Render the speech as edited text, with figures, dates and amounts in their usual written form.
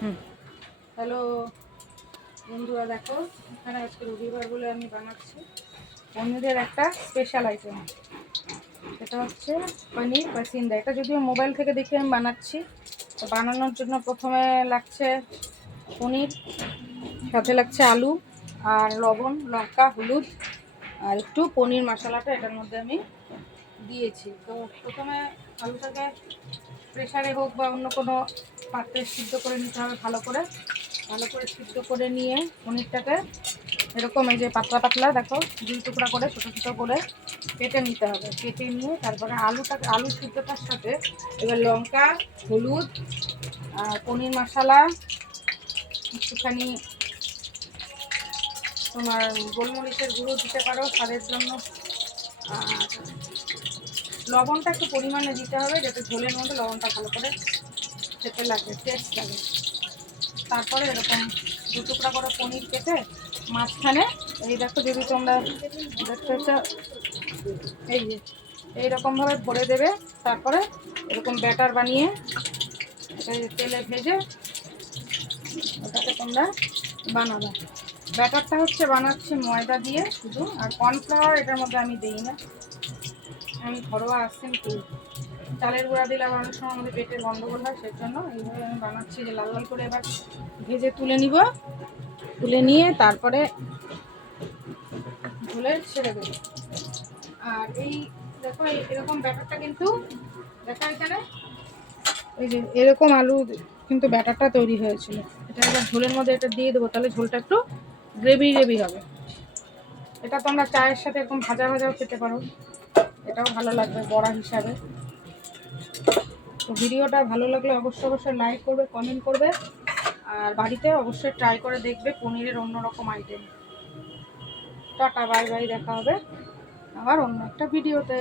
হুম। Hello বন্ধুরা, দেখো এখানে আজকে রবিবার বলে আমি বানাচ্ছি পনিরের একটা স্পেশাল আইটেম। সেটা হচ্ছে পনির পাসিন্দা। এটা যদিও মোবাইল থেকে দেখে আমি বানাচ্ছি। তো বানানোর জন্য প্রথমে লাগছে পনির, সাথে লাগছে আলু আর লবণ, লঙ্কা, হলুদ আর একটু পনির মশলাটা এটার মধ্যে আমি দিয়েছি। তো প্রথমে আলুটাকে প্রেসারে হোক বা অন্য কোনো পাত্রে সিদ্ধ করে নিতে হবে। ভালো করে সিদ্ধ করে নিয়ে পনিরটাকে এরকম এই যে পাতলা পাতলা দেখো 2 টুকরা করে ছোটো ছোটো করে কেটে নিতে হবে। কেটে নিয়ে তারপরে আলু সিদ্ধটার সাথে এবার লঙ্কা, হলুদ আর পনির মশলা, একটুখানি তোমার গোলমরিচের গুঁড়ো দিতে পারো স্বাদের জন্য, আর লবণটা একটু পরিমাণে দিতে হবে যাতে ঝোলের মধ্যে লবণটা ভালো করে খেতে লাগে, টেস্ট লাগে। তারপরে এরকম 2 টুকরা করে পনির কেটে মাঝখানে এই দেখো, যদি তোমরা দেখতে চাও এই যে এইরকমভাবে ভরে দেবে। তারপরে এরকম ব্যাটার বানিয়ে এটা তেলে ভেজে ওটাকে তোমরা বানাবে। ব্যাটারটা হচ্ছে বানাচ্ছি ময়দা দিয়ে শুধু, আর কর্নফ্লাওয়ার এটার মধ্যে আমি দিই না। আমি ঘরোয়া সিম্পল চালের গুঁড়া দিলে আবার অনেক সময় আমাদের পেটের গন্ডগোল হয়, সেই জন্য এইভাবে আমি বানাচ্ছি। যে লাল লাল করে এবার ভেজে তুলে নিব, তুলে নিয়ে তারপরে ঝোলে ছেড়ে দেবো। আর এই দেখো এরকম ব্যাটারটা কিন্তু দেখো এখানে এই যে এরকম আলু কিন্তু ব্যাটারটা তৈরি হয়েছিল। এটা এবার ঝোলের মধ্যে এটা দিয়ে দেবো, তাহলে ঝোলটা একটু গ্রেভি গ্রেভি হবে। এটা তোমরা চায়ের সাথে এরকম ভাজা ভাজাও খেতে পারো, এটাও ভালো লাগবে বড়া হিসাবে। তো ভিডিওটা ভালো লাগলে অবশ্যই লাইক করবে, কমেন্ট করবে, আর বাড়িতে অবশ্যই ট্রাই করে দেখবে পনিরের অন্যরকম আইটেম। টাটা, বাই বাই, দেখা হবে আবার অন্য একটা ভিডিওতে।